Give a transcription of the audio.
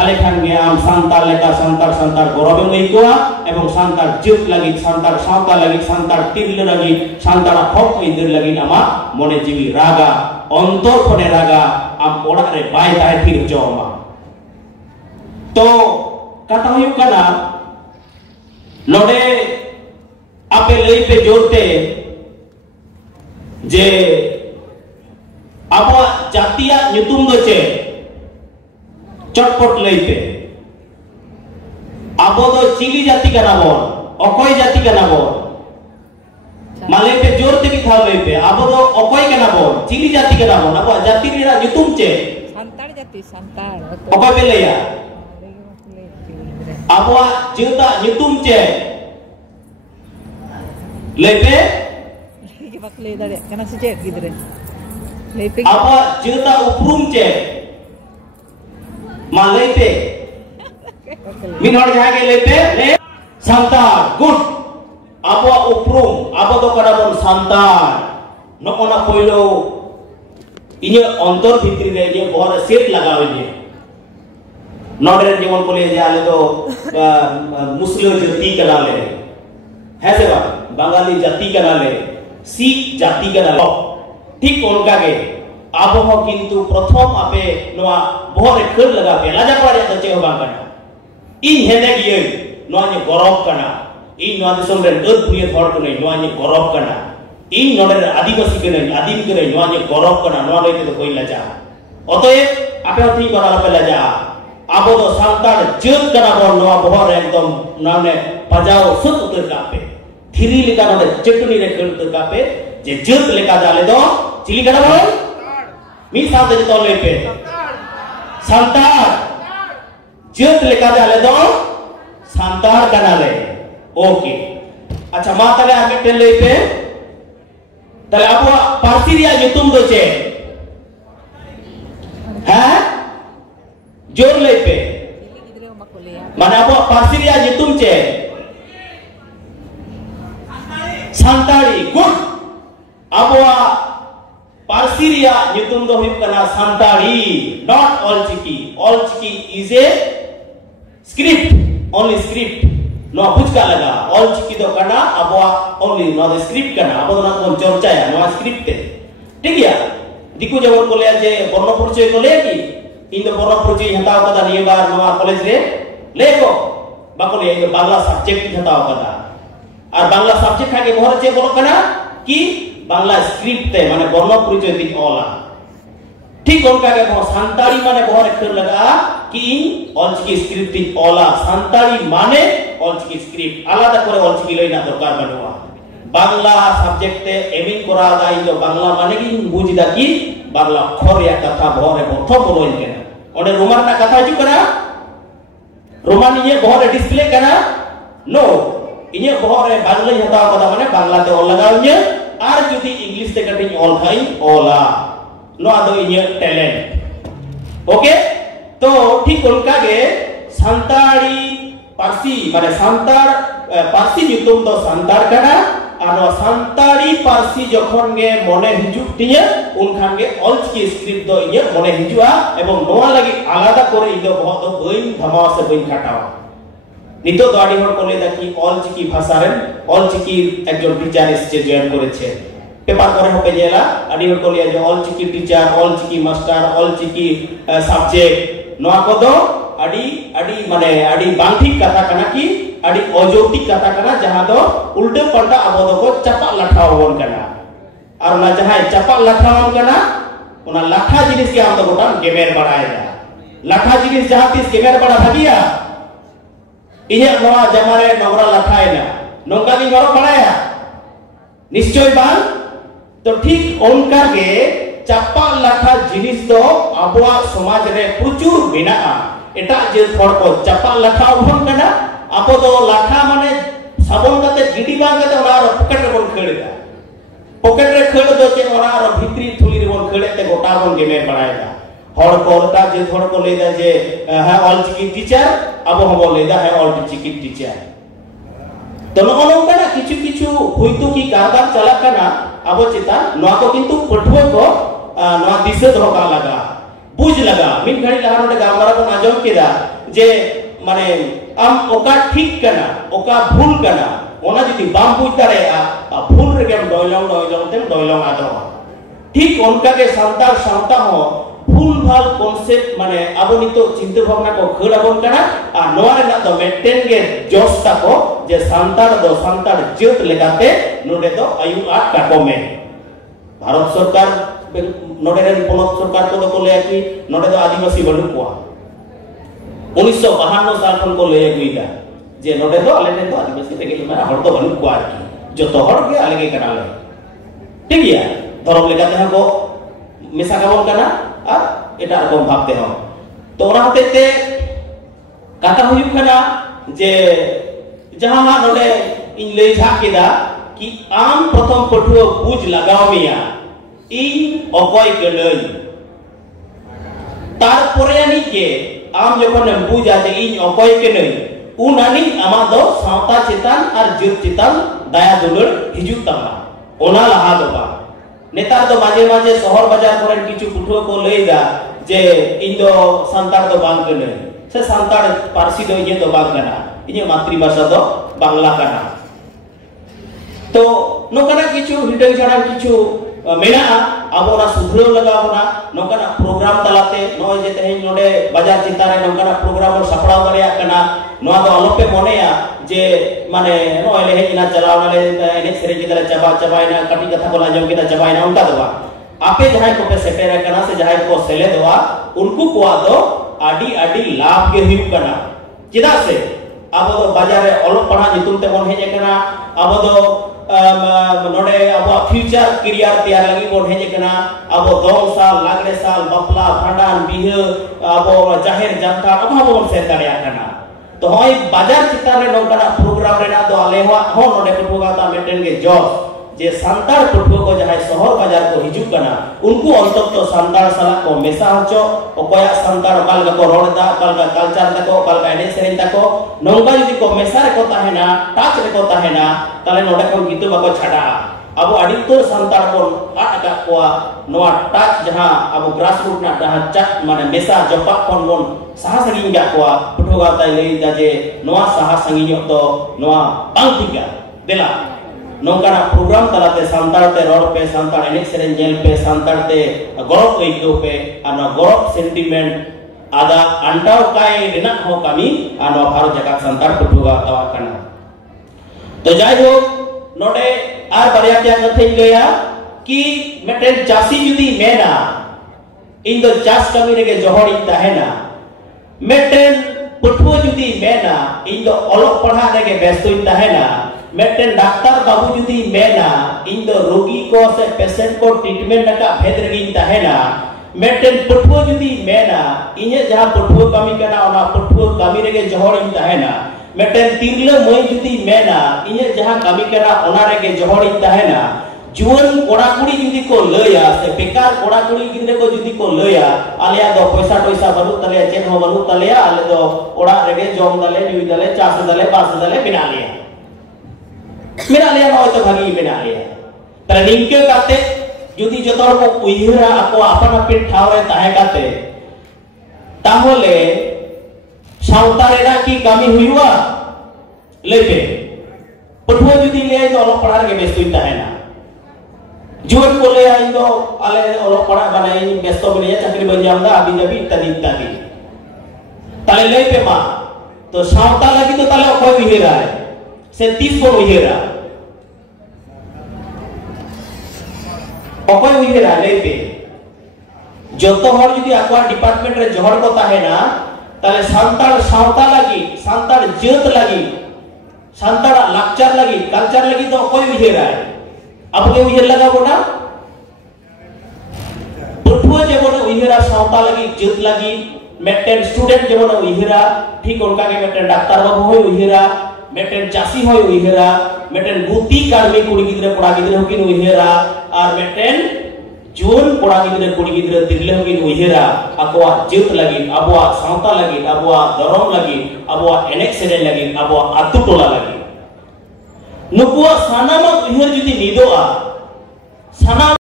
ताले खान गे आम सांतार लेका सांतार सांतार गौरव एकोआ एवं सांतार जुट लगी सांतार सावता लगी सांतार तिरले लगी सांतार हक इदर लगी आमा मने जीवी रागा अंतर खने रागा आम ओड़ा रे बाय ताय फिर जोमा तो कथा हुयु कना नोडे आपे लई पे जोरते जे आबो जातिया ᱧᱩᱛᱩᱢ दो चे चटपट लई पे आबो दो चिली जाति कना बोल अकोय जाति कना बोल माले पे जोर ते भी था लई पे आबो दो अकोय कना बोल चिली जाति कना बोल आबो जाति रे ᱧᱩᱛᱩᱢ चे संतार जाति संतार अकोय पे लैया आबो जेता ᱧᱩᱛᱩᱢ चे लई पे के बक ले दारे कना से चे गिदरे आबो जेता उपरुम चे माले पे मिन हर जहां के लेते ले सांतार गुड आबो उपरुम आबो दो कना बोन सांतार नकोना पयलो इने अंतर भित्री रे जे बोर सेट लगावे जे नोडरे जेमन बोले जे आले तो मुस्लिम जाति कना ले है से बा बंगाली जाति कना ले सिख जाति कना ले ठीक उनका के आबो हो किंतु प्रथम आपे नोआ बोरे खर लगा पे लाजा पारे तो चे होबा कना इन हेने गिय नोआ ने गौरव कना इन नोआ दिसम रे दद भुये थोर कने नोआ ने गौरव कना इन नोडे आदिवासी कने आदिम करे नोआ ने गौरव कना नोआ लेते तो कोई लाजा अतएव आपे थी करा पे लाजा आबो दो सांतार जत कना बोल नोआ बोरे एकदम नाने पजाओ सुत उतर कापे थिरी लेका नोडे चटनी रे खर उतर कापे जे जत लेका जाले दो चिली कना बोल मी साथ जो ले पे सांतार जत लेका जाले दो सांतार कना ले ओके अच्छा मा तले आगे टेल ले पे तले आपो पारसी रिया ᱧᱩᱛᱩᱢ दो चे हैं जोर ले पे माने आपो पारसी रिया ᱧᱩᱛᱩᱢ चे सांताड़ी गुड आपो पारसी रिया ᱧᱩᱛᱩᱢ दो हुई कना Santali not Ol Chiki is a script only script नो बुझका लगा ऑल चिकी दो कना अब ओनली नो स्क्रिप्ट कना अब ना कोन चर्चाया नो स्क्रिप्ट ते ठीक है दिकु जवन बोले जे वर्ण परिचय को ले की इन दो वर्ण परिचय हटाव कदा निये बार नो कॉलेज रे लेको बाको ले बांग्ला सब्जेक्ट हटाव कदा और बांग्ला सब्जेक्ट आगे मोहर चे बोलो कना कि बांग्ला स्क्रिप्ट ते माने वर्ण परिचय ती ओला ठीक उनका के सांताड़ी माने बहुत अक्षर लगा कि ऑलचिकी स्क्रिप्ट ती ओला सांताड़ी माने ऑलचिकी स्क्रिप्ट आलादा करे ऑलचिकी लई ना दरकार बनवा बांग्ला सब्जेक्ट ते एमिन करा दा इदो बांग्ला माने कि बुझिदा कि बांग्ला खरिया कथा भरे प्रथम बोलो इनके ओडे रोमान ना कथा हिजु करा रोमान ये बहुत डिस्प्ले करा नो इने बहुत बांग्ला हताव कदा माने बांग्ला ते ओल लगावnye आर जुदी इंग्लिश ते कटिंग ऑल खाई ओला नो आदो इने टैलेंट ओके तो ठीक उनका के सांताड़ी पारसी माने सांतार पारसी ᱧᱩᱛᱩᱢ दो सांतार कना आर सांताड़ी पारसी जखन गे मने हिजु तिया उनखान गे ऑलचिकी स्क्रिप्ट दो इने मने हिजुआ एवं नोआ लगी आलादा करे इदो बहुत बइन धमावा से बइन काटावा नितो तो आडी हर कोले देखि ऑलचिकी भाषा रे ऑलचिकी एकजन टीचार एसचे जॉइन करेছে पेपर करे होके जेला आडी हर कोले जे ऑलचिकी टीचार ऑलचिकी मास्टर ऑलचिकी सब्जेक्ट नोआ को दो आडी माने आडी बांधिक कथा कना की आडी अजौतिक कथा कना जहां दो उल्टे पलटा अबो दो को चपा लठावन कना और ना जहां चपा लठावन कना ओना लाठा जिनिस के हम तो गोटा गेमेर बड़ाएला लाठा जिनिस जहां तीस गेमेर बड़ा भागिया इहे नोआ जमारे नवरा लठाएला नोका की गरो बड़ाया निश्चय बाल तो ठीक उनका के चपा लाठा जिनिस दो अबवा समाज रे प्रचुर बिनाआ एटा जे थोड़ को चपा लाठा उभन कना आपो दो लाठा माने साबन कते गिडी बा कते ओना पॉकेट रे बोन खेड़ेगा पॉकेट रे खेड़ दो जे ओना भित्री थुली रे बोन खेड़े ते गोटा बोन गेमे बड़ाएगा हर कोलता जे थोड़ को लेदा जे है ऑलचिकी टीचर अब हम लेदा है ऑलचिकी टीचर तो नो कना किछु किछु होइतो की कारबार चला कना अब चिता नो को किंतु पठुआ को नो दिसे धोका लगा बुझ लगा मिन घड़ी लहा नोडे गामरा को आजम केदा जे माने आम ओका ठीक कना ओका भूल कना ओना जदि बाम बुझ दाड़ेया भूल रेगेम डयलंग ते डयलंग आदो ठीक उनका के सांतार सावता हो भूल भाल कॉन्सेप्ट माने अब नितो चिंता भावना को खड़ आबन कना आ नोआ रेना दो मेंटेन के जोश ताको जे सांतार दो सांतार जेत लेगाते नोडे दो आयु आट काको में भारत सरकार नोडे रे पनत सरकार को तो ले कि नोडे दो आदिवासी बनु को 1952 साल खन को ले गुइदा जे नोडे दो आले ने तो आदिवासी ते के माने हर तो बनु को आकी जो तो हर के आले के कना ले ठीक है धर्म लेगाते को मिसा काबन कना আর এটা রকম ভাবতে হয় তো ওরা হতেতে কথা হুইব কনা যে যাহা নলে ইন লই ঝাকেদা কি আম প্রথম পঠুয়া বুঝ লাগাও মিয়া এই অকয় গলই তারপরে আনি কে আম যখন বুঝ আছে ইন অকয় কে নই উনানি আমাদো সাওতা চেতন আর জিত চেতন দয়া দুলর হিজুক তামা ওনা লাহা দবা नेतार तो माजे माजे शहर बाजार करेन किछु पुठो को लेदा जे इन दो सांतार दो बांग कने से सांतार पारसी दो ये दो बांग कना इने मातृभाषा दो बांग्ला कना तो नोकना किछु हिडन छाड़ा किछु मेना आबोना सुधरो लगावना नोकना प्रोग्राम तलाते नो जे तेहेन नोडे बाजार चितारे नोकना प्रोग्राम सपड़ाव दरिया कना नोआ दो अलोपे मोनेया जे माने नो एले हेना चलावना ले एने सेरे किदले चबाइना कटी कथा को लाजम किदा चबाइना उनका दवा आपे जहाय को पे सेटेरा कना से जहाय को सेले दवा उनको कोआ दो आडी लाभ के हुई कना चिदा से अब दो बाजार रे अलोप पढ़ा जितुम ते मन हेजे कना अब दो नोडे अब फ्यूचर करियर तैयार लगी बोन हेजे कना अब 2 साल लागरे साल बपला भांडान बिह अब जाहिर जनता अब बोन से दाड़िया कना तो होय बाजार चितार रे नोकना प्रोग्राम रे ना दो आले हो नोडे पठुआ ता मेंटेन के जॉब जे सांतार पठुआ को जहां शहर बाजार को हिजु कना उनको अंतत तो सांतार सला को मेसा हचो ओकया सांतार काल को रोडदा काल का कल्चर तको काल का एने सेरेन तको नोंगा यदि को मेसा रे को ताहेना टाच रे को ताहेना ताले नोडे को गीतु बाको छाड़ा अब आडी तो सांतार को आटा को नोआ टाच जहां अब ग्रास रूट ना जहां चक माने मेसा जपा कोन बोन साहा संगी गा को पठुआ ताई ले जाजे नोआ साहा संगी तो नोआ बांग तिगा देला नोंकाना प्रोग्राम तलाते सांतार ते रोड पे सांतार एने सेरेन जेल पे सांतार ते गौरव ओइको पे आना गौरव सेंटीमेंट आदा अंटाव काय रेना हो कमी आना भारत जगत सांतार पठुआ तवा कना तो जाय हो नोडे आर बारिया क्या कथे गया कि मेटेन चासी जुदी मेना इन दो चास कमी रे के जोहड़ी ताहेना मेटेन पठुआ जुदी मेना इन दो ओलोक पढ़ा रे के व्यस्त ताहेना मेटेन डॉक्टर बाबू जुदी मेना इन दो रोगी को से पेशेंट को ट्रीटमेंट का भेद रगी ताहेना मेटेन पठुआ जुदी मेना इने जहां पठुआ कमी कना ओना पठुआ कमी रे के जोहड़ी ताहेना मेटेन तिरले मई जुदी मेना इने जहां कमी कना ओना रे के जोहड़ी ताहेना जुवन कोड़ा कुड़ी जुदी को लया से बेकार कोड़ा कुड़ी गिंदे को जुदी को लया आलिया दो पैसा टोइसा बनु तले चेन हो बनु तले आले दो कोड़ा रेगे जोम दले न्यू दले चास दले पास दले बिना लिया मेरा लिया नय तो भागी बिना लिया तले निंके काते जुदी जतोर को उइहरा ako आपन अपन ठाव रे ताहे काते ताहले सावता रेना की कमी हुईवा लेपे पठुआ जुदी ले तो अलोक पढ़ार के बेस्तुई ताहेना जुवन को ले आई तो आले अलोक पढ़ा बनाई बेस्तो बनिया चाकरी बन जामदा अभी जबी इत्यादि ताले लेपे मा तो सावता लगी तो ताले कोई उइहरा है से 30 को उइहरा अकोय उइहरा लेपे जतो हर जदी आक्वा डिपार्टमेंट रे जोहर को ताहेना ताले सांतार सावता लगी सांतार जेत लगी सांतार लाक्चर लगी कल्चर लगी तो अकोय उइहरा है अब के उइहर लगा बोना पठुआ जेबोन उइहरा सावता लगी जेत लगी मेटेन स्टूडेंट जेबोन उइहरा ठीक उनका के मेटेन डॉक्टर बाबू होय उइहरा मेटेन चासी होय उइहरा मेटेन गुती कार्मी कुड़ी गिदरे कोड़ा गिदरे होकिन उइहरा और मेटेन जोन कोड़ा गिदरे कुड़ी गिदरे तिरले होकिन उइहरा अकवा जेत लगी अबवा सावता लगी अबवा दरम लगी अबवा एनेक सेरे लगी अबवा अतु टोला लगी नुकुआ सानामा उइहर जुदी निदोआ साना